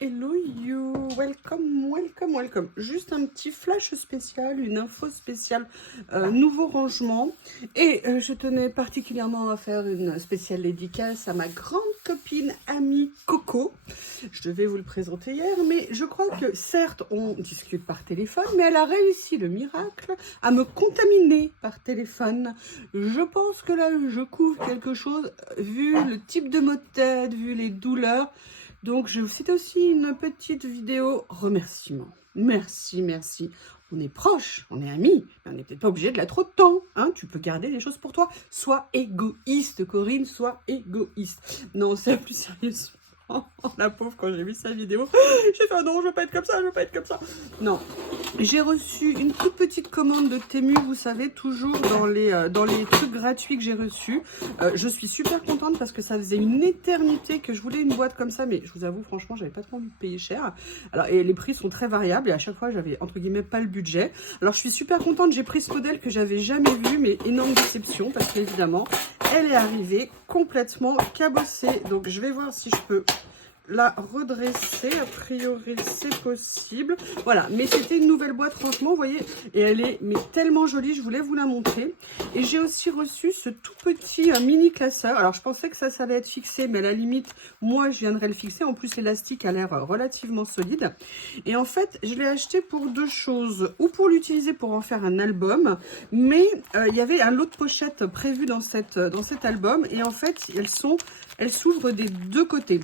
Hello you, welcome, welcome, welcome. Juste un petit flash spécial, une info spéciale, nouveau rangement. Et je tenais particulièrement à faire une spéciale dédicace à ma grande copine, amie Coco. Je devais vous le présenter hier, mais je crois que certes, on discute par téléphone, mais elle a réussi le miracle à me contaminer par téléphone. Je pense que là, je couvre quelque chose, vu le type de maux de tête, vu les douleurs. Donc, je vais vous citer aussi une petite vidéo remerciement. Merci, merci. On est proches, on est amis, mais on n'est peut-être pas obligé de la trop de temps. Hein, tu peux garder les choses pour toi. Sois égoïste, Corinne, sois égoïste. Non, c'est plus sérieusement. La pauvre, quand j'ai vu sa vidéo, j'ai fait non, je veux pas être comme ça, je veux pas être comme ça. Non, j'ai reçu une toute petite commande de Temu, vous savez, toujours dans les trucs gratuits que j'ai reçus. Je suis super contente parce que ça faisait une éternité que je voulais une boîte comme ça, mais je vous avoue, franchement, j'avais pas trop envie de payer cher. Alors, et les prix sont très variables et à chaque fois, j'avais entre guillemets pas le budget. Alors, je suis super contente, j'ai pris ce modèle que j'avais jamais vu, mais énorme déception parce qu'évidemment, elle est arrivée complètement cabossée. Donc, je vais voir si je peux la redresser, a priori c'est possible. Voilà, mais c'était une nouvelle boîte, franchement, vous voyez, et elle est mais tellement jolie, je voulais vous la montrer. Et j'ai aussi reçu ce tout petit mini classeur. Alors je pensais que ça allait être fixé, mais à la limite, moi je viendrais le fixer. En plus l'élastique a l'air relativement solide. Et en fait, je l'ai acheté pour deux choses, ou pour l'utiliser pour en faire un album, mais il y avait un lot de pochettes prévu dans cet album, et en fait, elles s'ouvrent des deux côtés.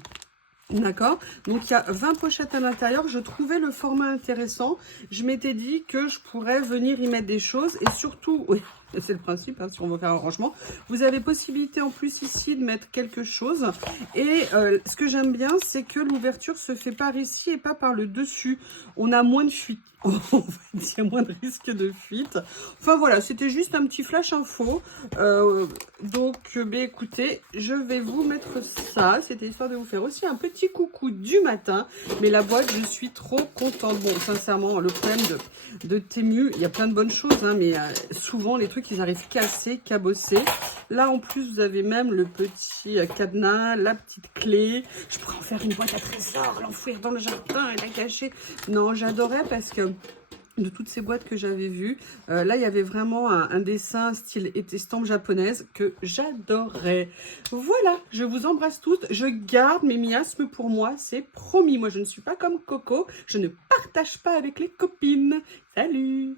D'accord, donc il y a 20 pochettes à l'intérieur. Je trouvais le format intéressant. Je m'étais dit que je pourrais venir y mettre des choses. Et surtout, oui, c'est le principe, hein, si on veut faire un rangement. Vous avez possibilité en plus ici de mettre quelque chose. Et ce que j'aime bien, c'est que l'ouverture se fait par ici et pas par le dessus. On a moins de fuite. Il y a moins de risque de fuite. Enfin voilà, c'était juste un petit flash info. Donc, écoutez, je vais vous mettre ça. C'était histoire de vous faire aussi un petit coucou du matin. Mais la boîte, je suis trop contente. Bon, sincèrement, le problème de Temu, il y a plein de bonnes choses, hein, mais souvent, les trucs, ils arrivent cassés, cabossés. Là, en plus, vous avez même le petit cadenas, la petite clé. Je pourrais en faire une boîte à trésor, l'enfouir dans le jardin et la cacher. Non, j'adorais parce que de toutes ces boîtes que j'avais vues, là, il y avait vraiment un dessin style estampe japonaise que j'adorais. Voilà, je vous embrasse toutes. Je garde mes miasmes pour moi, c'est promis. Moi, je ne suis pas comme Coco. Je ne partage pas avec les copines. Salut!